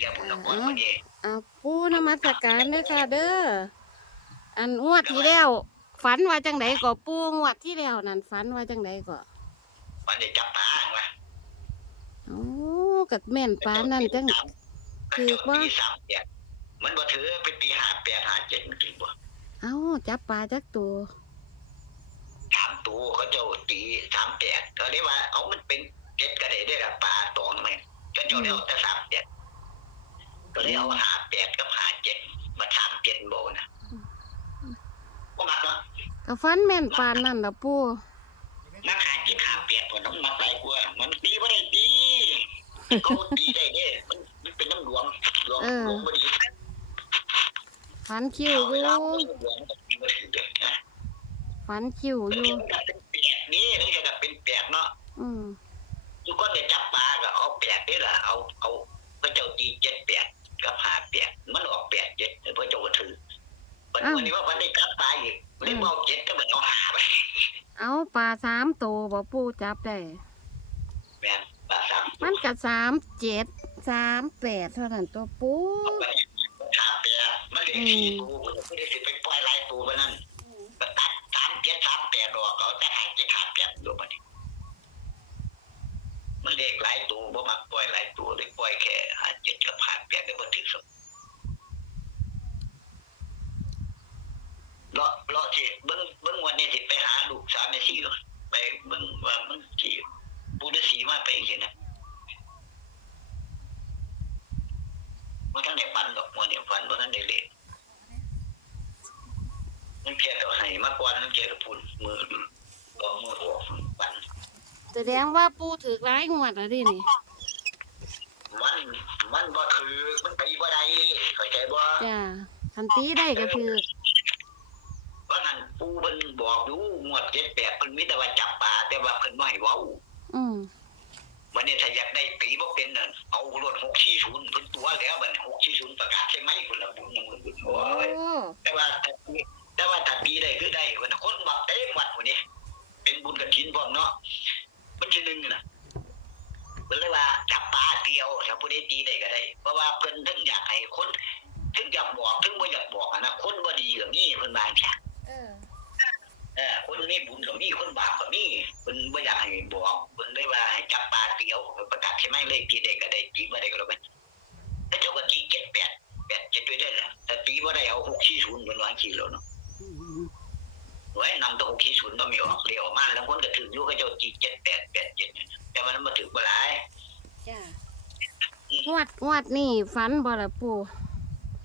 อย่าบุญละคนคนนี้อ่าปูนมัสการเด้อค่ะเด้ออันงวดที่แล้วฝันว่าจังไดก็ปูงวดที่แล้วนั่นฝันว่าจังไดก็มันได้จับปลาอ่างวะโอ้กัดแม่นปานนั่นจังถือว่าปีสามแปดมันบ่ถือเป็นปีห้าแปดห้าเจ็ดมันถือบ่เอ้าจับปลาจักตัวสามตัวเขาเจ้าตีสามแปดก็เรียกว่าเอามันเป็นเจ็ดก็ได้ได้ละปลาตองไหมก็เจ้าเรียกแต่สามแปด ก็เลยเอาห้าแปดกับห้าเจ็ดมาสามเจ็ดโบนะก็มักเนาะก็ฝันแม่นปานนั่นล่ะปูนักหาเจ็ดห้าแปดคนต้องมาใส่กว่ามันตีไม่ได้ตีเขาตีได้เด้มันมันเป็นน้ำหลวงหลวงหลวงบดีฝันคิวอยู่ฝันคิวอยู่เป็นแปดนี่นี่จะเป็นแปดเนาะอืมทุกคนเนี่ยจับปลาก็เอาแปดนี่แหละเอาเอาพระเจ้าตีเจ็ดแปดกับหาแปดมันออกแปดเจ็ดพระเจ้าก็ถือ วันนี้ว่าวันได้จับปลาอีกเรียกว่าเจ็ดก็เหมือนเอาหาไปเอาปลาสามตัวบ่ปูจับได้แม่นปลาสามมันก็สามเจ็ดสามแปดเท่านั้นตัวปูเอาไปหาแปดมันเลยสี่ตัวมันไม่ได้สิไปปล่อยลายตัวมันนั่นมันตัดสามเจ็ดสามแปดออกเอาแต่หาเจ็ดหาแปดอยู่มันมันเด็กหลายตัวบ่มาปล่อยหลายตัวเลยปล่อยแค่หาเจ็ดกับหาแปดได้บ่ถึงสัก เลาะเลาะสิเบิ้งเบิ้งวันนี้สิไปหาลูกสาวในซี่ไปเบิ้งว่ามันสิปูฤาษีมาไปเห็นนะมันท่านได้ฟันดอกมันเนี่ยฟันมันท่านได้เละมันเพียกับให้มากกว่ามันเพียกับพุ่นมือบอกมือออกฟันแสดงว่าปูถือร้ายงวดแล้วดินี่มันมันบ่คือมันตีบ่ได้เข้าใจบ่จ้าคันตีได้ก็ถือเพราะนั้น ปูเพิ่นบอกอยู่งวดเจ็ดแปดเพิ่นมีแต่ว่าจับปลาแต่ว่าเพิ่นบ่ให้เว้าอืมวันนี้ถ้าอยากได้ตีบ่เป็นน่ะเอารถหกสี่ศูนย์เป็นตัวแล้วบัดหกสี่ศูนย์ประกาศใช่ไหมคุณละบุญยังบุญโอ้โอ้ยแต่ว่าถ้าปีแต่ว่าถ้าปีได้คือได้คน งวดงวดนี่ฝันบ่ละปู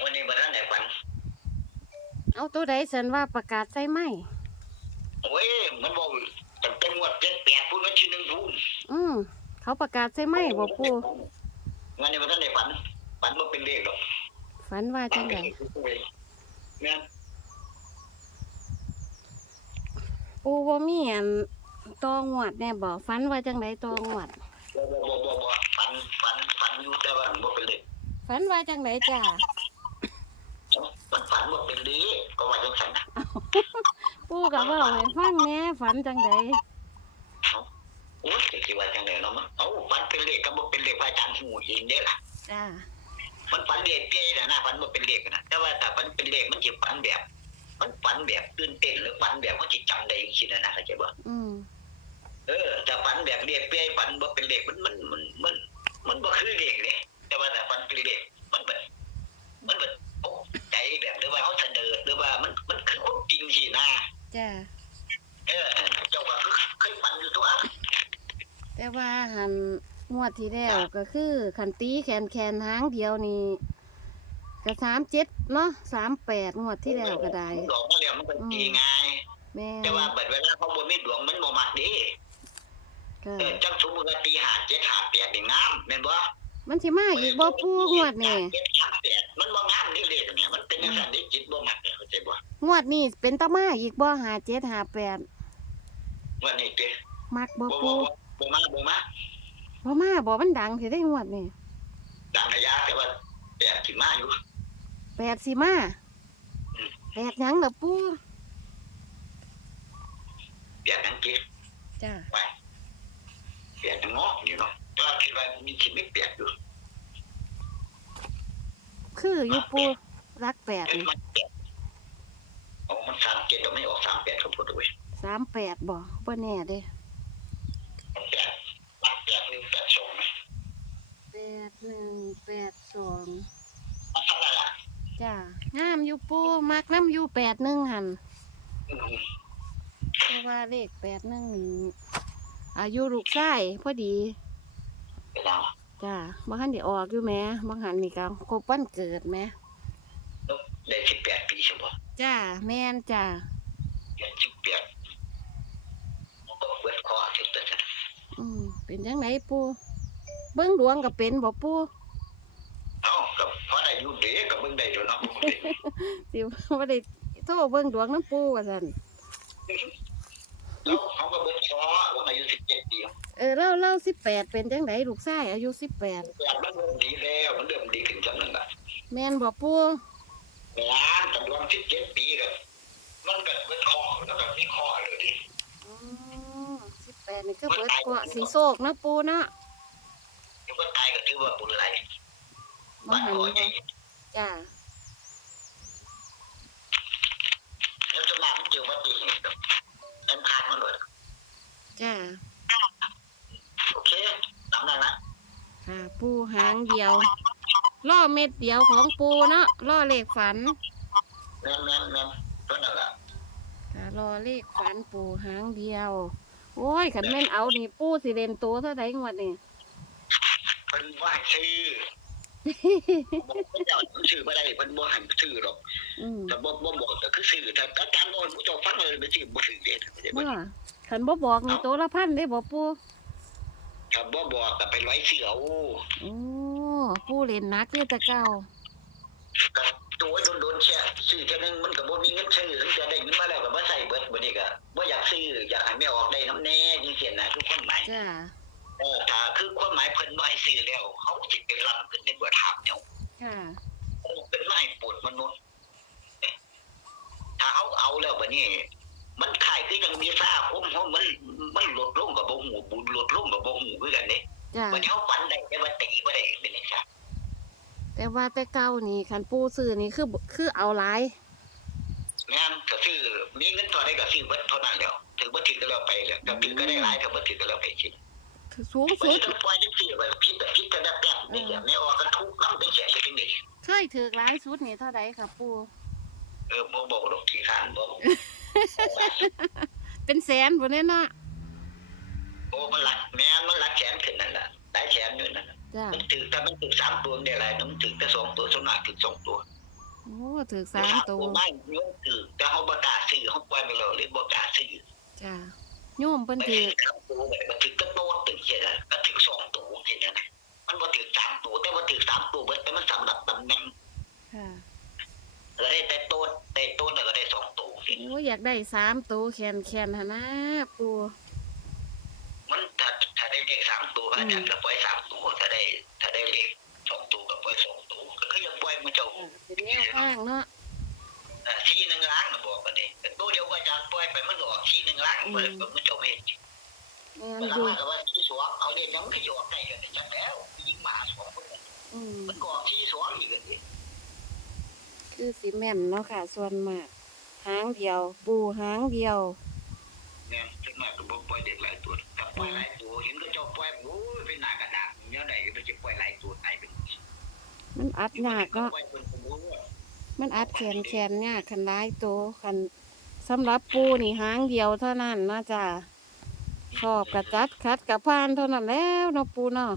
วันนี้บ่ทันได้ฝันเอาตัวใดสันว่าประกาศใส่ไหมโอ้ยมันบอกตั้งแต่งวดเจ็ดแปดพูดมันชื่อหนึ่งพูนอืมเขาประกาศใส่ไหมบ่ปูวันนี้บ่ทันได้ฝันฝันบ่เป็นเลขหรอกฝันว่าจังไดแม่นปูบ่มีอันตองวดแน่บ่ฝันว่าจังไดตองวดบ่บ่บ่บ่บ่ ฝันฝันฝันอยู่แต่ว่ามันบ่เป็นเลขฝันว่าจังไดจ้ามันฝันบ่เป็นเลขก็ว่าจังซั่นน่ะปูก็เว้าให้ฟังแหน่ฝันจังไดโอ้ยสิว่าจังไดเนาะมันเอ้าฝันเป็นเลขก็บ่เป็นเลขพระอาจารย์ฮู้เองเด้ล่ะจ้ามันฝันเลขเปี้ยน่ะนะฝันบ่เป็นเลขน่ะแต่ว่าถ้าฝันเป็นเลขมันสิฝันแบบ มันฝันแบบตื่นเต้นหรือฝันแบบมันสิจำได้จังซี่นะนะเข้าใจบ่อืมเออแต่ฝันแบบเรียกเปี้ยฝันบ่เป็นเลขมันมันมันมัน มันบ่คือเลขเลยแต่ว่าแต่ฝันเป็นเลขมันแบบมันแบบตกใจแบบหรือว่าเขาเสนอหรือว่ามันมันคือความจริงสินะจ้าเออเจ้าก็คือเคยฝันอยู่ตัวแต่ว่าหันงวดที่แล้วก็คือขันตีแขนแขนหางเดียวนี่ก็สามเจ็ดเนาะสามแปดงวดที่แล้วก็ได้ดอกมาแล้วมันก็ดีไง แม่แต่ว่าบัดเวลาเขาบ่มีดวงมันบ่มักเด้ก็ เออจังสมมุติว่าตี5 7 5 8นี่งามแม่นบ่มันสิมาอีกบ่ปูงวดนี่7 5 8มันบ่งามนี่เลขเนี่ยมันเป็นจังซั่นนี่จิตบ่มักเนี่ยเข้าใจบ่งวดนี้เป็นตามาอีกบ่หาเจ็ดหาแปดว่านี่ติมักบ่บ่ปูบ่บ่มาบ่มาบ่มาบ่มันดังสิได้งวดนี่ดังระยะแต่ว่าแปดสิมาอยู่แปดสิมาแปดหยังล่ะปูแปดนังกิจ้าไป แปดนังงอกอยู่เนาะก็คิดว่ามีชีวิตแปดอยู่คืออยู่ปูรักแปดเอ้ยนี่มันเจ็ดโอ้มันสามเจ็ดเราไม่ออกสามแปดเขาพูดด้วยสามแปดบ่บ่แน่เด้แปดรักแปดหนึ่งแปดสองไหมแปดหนึ่งแปดสองมันเท่าไหร่ล่ะจ้างามอยู่ปูมักน้ำอยู่แปดหนึ่งหันอืมเพราะว่าเลขแปดหนึ่งนี่ อายุลูกชายพอดีเป็นเอาจ้าบางหันเดี๋ยวออกอยู่แหม่บางหันนี่ก็ครบวันเกิดแหม่นกได้สิบแปดปีใช่ปะจ้าแม่นจ้าเดือนสิบแปดมันก็เวทคอถึงตัวจะอืมเป็นจังไหนปูเบิ้งดวงก็เป็นบ่ปูเอ้ากับพอได้อยู่เด็กกับเบิ่งได้ตัวเนาะ สิว่าได้โทรเบิ้งดวงน้ำปูว่าซั่นแล้วเขาก็เบิ่งคอว่าอายุสิบเจ็ดปี เออเล่าเล่าสิบแปดเป็นจังไหนลูกชายอายุสิบแปดแปดมันเริ่มดีแล้วมันเริ่มดีขึ้นจังนึงละแม่นบ่ปูงานกับดวงสิบเจ็ดปีเลยมันก็เบิ่งคอแล้วก็มีคอเลยดิอ๋อสิบแปดนี่คือเบิดเกาะสีโศกนะปูเนาะอยู่ก็ตายก็ถือว่าบุญไรบ่บ้านหันคอใหญ่จ้าแล้วจะมามันเจอวัติเหตุกับนั่นผ่านมาเลยจ้า โอเคตามนั้นนะค่ะ ปูหางเดียว ล่อเม็ดเดียวของปูเนาะล่อเลขฝัน แม่นแม่นแม่นตัวนั่นแหละค่ะรอเลขฝันปูหางเดียว โอ้ยขันแม่นเอานี่ปูสิเล่นโตเท่าไดงวดนี่ เพิ่นว่าให้ซื้อบอกเพิ่นจะเอาซื้อบ่ได้เพิ่นบ่ให้ซื้อหรอกอืมแต่บ่บ่บอกก็คือซื้อถ้าอาจารย์บ่ให้ผู้เจ้าฟังเลยไปซื้อบ่ซื้อเด้เข้าใจบ่เมื่อขันบ่บอกนี่โตละพันได้บ่ปู ถ้าบ่บอกก็ไปร้อยเสือเอาโอ้ปูเล่นหนักเด้อแตะเก่าก็ตัวโดนๆแช่ซื้อเท่านึงมันก็บ่มีเงินซื้อถึงจะได้เงินมาแล้วก็บ่ใส่เบิดบัดนี้ก็บ่อยากซื้ออยากให้แม่ออกได้นำแน่จังซี่นะทุกคนหมายจ้าเออถ้าคือความหมายเพิ่นบ่ให้ซื้อแล้วเขาสิไปรับขึ้นในบ่ถามเนี่ย ค่ะเป็นไม้ปวดมนุษย์เอ๊ะถ้าเขาเอาแล้วบัดนี้ มันขายคือยังมีซ่าคมเขามันมันลดลง กับบ่หูบุญลดลงกับบ่หูคือกันเด้จ้าบัดนี้เขาฝันได้แต่ว่าตีบ่ได้เป็นจังซั่นแต่ว่าแต่เก่านี่ขันปูซื้อนี่คือคือเอาหลายแม่นก็ซื้อมีเงินเท่าใดก็ซื้อเบิดเท่านั้นแล้วถือบ่ถือก็แล้วไปแล้วก็ถือก็ได้หลายถ้าบ่ถือก็แล้วไปสิ คือสูงบ่สุดต้องปล่อยจังซี่ว่าผิดแต่ผิดแต่แบบแบบนี้อย่าไม่ออกกันทุกข์นำเป็นเสียสิจังได๋เคยถือหลายสุดนี่เท่าใดค่ะปูเออบ่บอกดอกที่ข้านบ่เป็นแสนบ่แน่เนาะโอ้ มันหลักแม่นมันหลักแสนขึ้นนั่นล่ะหลายแสนอยู่นั่นน่ะจ้ามันถึงแต่มันถึงสามตัวเนี่ยอะไรมันถึงแต่สองตัวส่วนมากถึงสองตัวโอ้ถือสามตัวไม่ยกถือแต่เขาประกล้าศซื้อเขาปล่อยไปแล้วเลยประกล้าศซื้อจ้าโยมเพิ่นมันถืถึองสามตัวเลยมันถึงก็โตถึงเช่นนั้นก็ถึงสองตัวเช่นนั้นนะมันว่าถึงสามตัวแต่ว่าถึงสามตัวเบิดแต่มันสำหรับตำแหน่งค่ะแล้วได้แต่โตแต่โตแล้วก็ได้สองตัวสิโอ้อยากได้สามตัวแขนแขนหนนะปู มันถ้าถ้าได้เลขสามตัว อาจารย์ก็ปล่อยสามตัวถ้าได้ ถ้าได้เลขสองตัวก็ปล่อยสองตัวก็คือยังปล่อยมันเจ้าเป็นแนวทางเนาะอ่าที่หนึ่งล้านมาบอกกันดิแต่ตัวเดียวก็อาจารย์ปล่อยไปมันออกที่หนึ่งล้านเปิดมันเจ้าไม่เห็นแม่นเวอลายู่ว่าแต่ว่าที่สวงเอาเล่นยังไม่ยอมได้เลยจังแล้วยิงหมาสวงคนอืมมันก่อที่สวงอีกเลยคือสิแม่นเนาะค่ะ ส่วนมากหางเดียว ปูหางเดียว เนี่ยจักน่อยก็ปล่อยเด็กหลายตัวถ้าปล่อยหลายตัวเห็นก็เจ้าปล่อยโอ้ยเป็นหนักกระดาษแนวใดก็ไปจะปล่อยหลายตัวตายเป็นมันอัดยากนาะปล่อยเป็นสะมันอัดแขนแขนเนี่ยคันร้ายตัวคันสำหรับปูนี่หางเดียวเท่านั้นนะจ๊ะชอบกระจัดคัดกระพานเท่านั้นแล้วเนาะปูเนาะ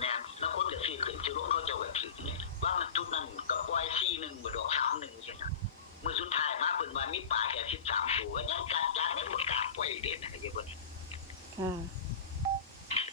แม่นแล้วคนก็สิขึ้นสิลงเขาเจ้าแบบสิเนี่ยว่ามันทุกนั้นก็ปล่อย4 1บ่ดอกท้อหนึ่ง มีป่าแค่สิบสามตัวก็ยังการจานในบทกาปล่อยเด่นอะไรอย่างเงี้ยค่ะ